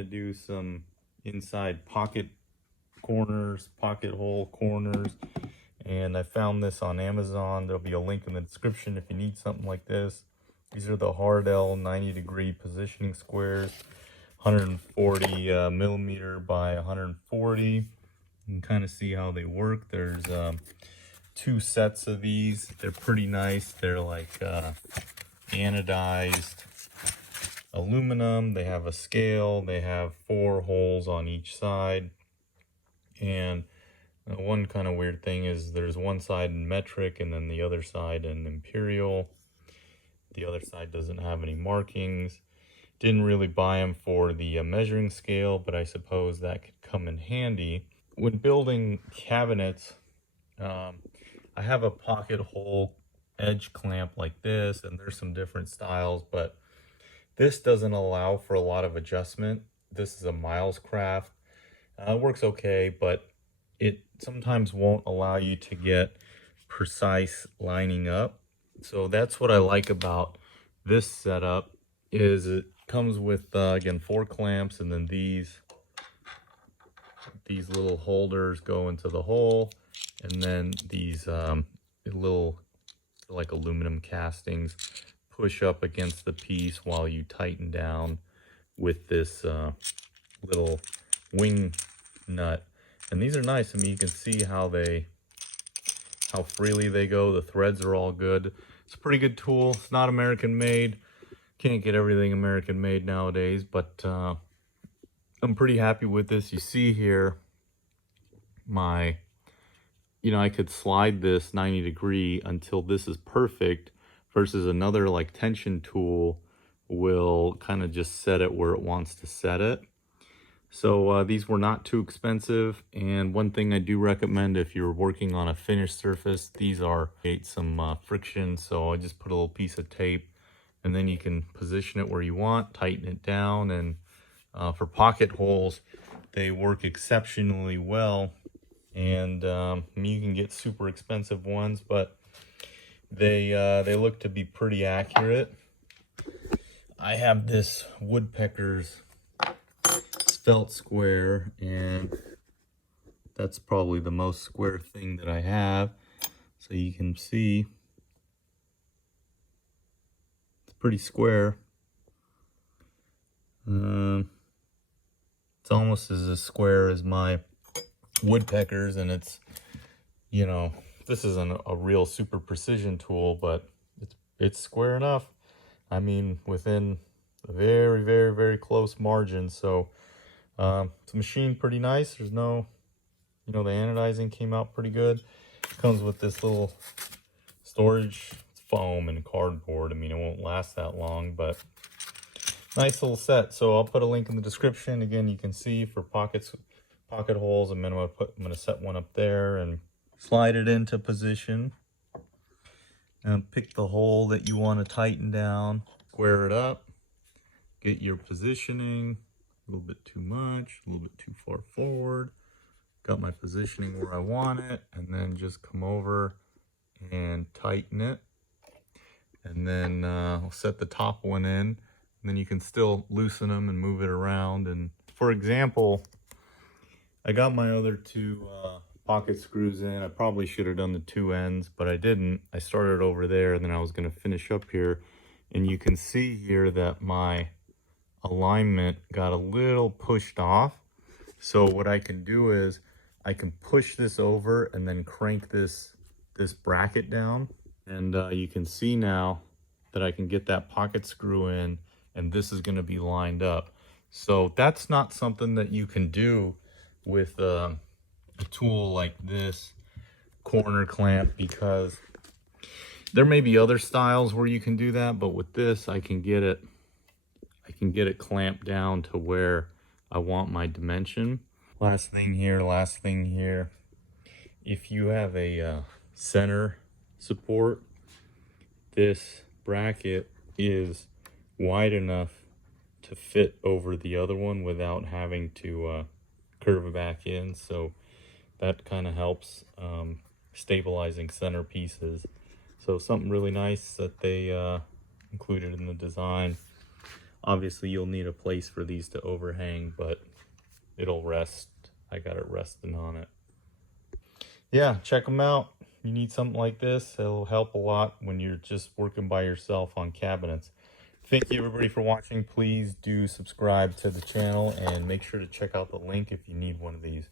to do some inside pocket corners, pocket hole corners, and I found this on Amazon. There'll be a link in the description if you need something like this. These are the Hardell 90-degree positioning squares, 140 millimeter by 140. You can kind of see how they work. There's 2 sets of these. They're pretty nice. They're like anodized aluminum. They have a scale. They have 4 holes on each side. And one kind of weird thing is there's one side in metric and then the other side in imperial. The other side doesn't have any markings. Didn't really buy them for the measuring scale, but I suppose that could come in handy. When building cabinets, I have a pocket hole edge clamp like this, and there's some different styles, but this doesn't allow for a lot of adjustment. This is a Milescraft. It works okay, but it sometimes won't allow you to get precise lining up. So that's what I like about this setup, is it comes with again 4 clamps, and then these little holders go into the hole, and then these little like aluminum castings push up against the piece while you tighten down with this little wing nut. And these are nice. I mean, you can see how freely they go. The threads are all good. It's a pretty good tool. It's not American made. Can't get everything American made nowadays, but I'm pretty happy with this. You see here I could slide this 90 degree until this is perfect, versus another like tension tool will kind of just set it where it wants to set it. So these were not too expensive, and one thing I do recommend if you're working on a finished surface, these create some friction, so I just put a little piece of tape, and then you can position it where you want, tighten it down, and for pocket holes, they work exceptionally well. And you can get super expensive ones, but they look to be pretty accurate. I have this Woodpeckers felt square, and that's probably the most square thing that I have. So you can see it's pretty square. It's almost as square as my Woodpeckers, and it's, this isn't a real super precision tool, but it's square enough. I mean, within a very, very, very close margin. So it's machined pretty nice. There's no, the anodizing came out pretty good. It comes with this little storage foam and cardboard. I mean, it won't last that long, but nice little set. So I'll put a link in the description. Again, you can see for pocket holes, and then I'm going to set one up there and slide it into position. And pick the hole that you want to tighten down, square it up, get your positioning. A little bit too much, a little bit too far forward. Got my positioning where I want it, and then just come over and tighten it. And then I'll set the top one in, and then you can still loosen them and move it around. And for example, I got my other 2 pocket screws in. I probably should have done the 2 ends, but I didn't. I started over there, and then I was going to finish up here. And you can see here that my alignment got a little pushed off. So what I can do is I can push this over and then crank this bracket down, and you can see now that I can get that pocket screw in, and this is going to be lined up. So that's not something that you can do with a tool like this Cornerclamp, because there may be other styles where you can do that, but with this I can get it clamped down to where I want my dimension. Last thing here, if you have a center support, this bracket is wide enough to fit over the other one without having to curve it back in, so that kind of helps stabilizing center pieces. So something really nice that they included in the design. Obviously, you'll need a place for these to overhang, but it'll rest. I got it resting on it. Yeah, check them out. You need something like this. It'll help a lot when you're just working by yourself on cabinets. Thank you everybody for watching. Please do subscribe to the channel and make sure to check out the link if you need one of these.